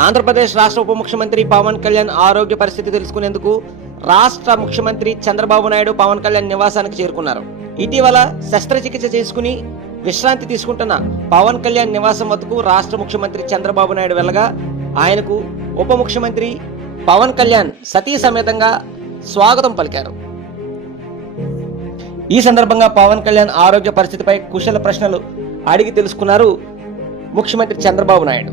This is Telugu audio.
ఆంధ్రప్రదేశ్ రాష్ట్ర ఉప ముఖ్యమంత్రి పవన్ కళ్యాణ్ ఆరోగ్య పరిస్థితి తెలుసుకునేందుకు రాష్ట్ర ముఖ్యమంత్రి చంద్రబాబు నాయుడు పవన్ కళ్యాణ్ నివాసానికి చేరుకున్నారు. ఇటీవల శస్త్రచికిత్స చేసుకుని విశ్రాంతి తీసుకుంటున్న పవన్ కళ్యాణ్ నివాసం వద్దకు రాష్ట్ర ముఖ్యమంత్రి చంద్రబాబు నాయుడు వెళ్ళగా ఆయనకు ఉప ముఖ్యమంత్రి పవన్ కళ్యాణ్ సతీ సమేతంగా స్వాగతం పలికారు. ఈ సందర్భంగా పవన్ కళ్యాణ్ ఆరోగ్య పరిస్థితిపై కుశల ప్రశ్నలు అడిగి తెలుసుకున్నారు ముఖ్యమంత్రి చంద్రబాబు నాయుడు.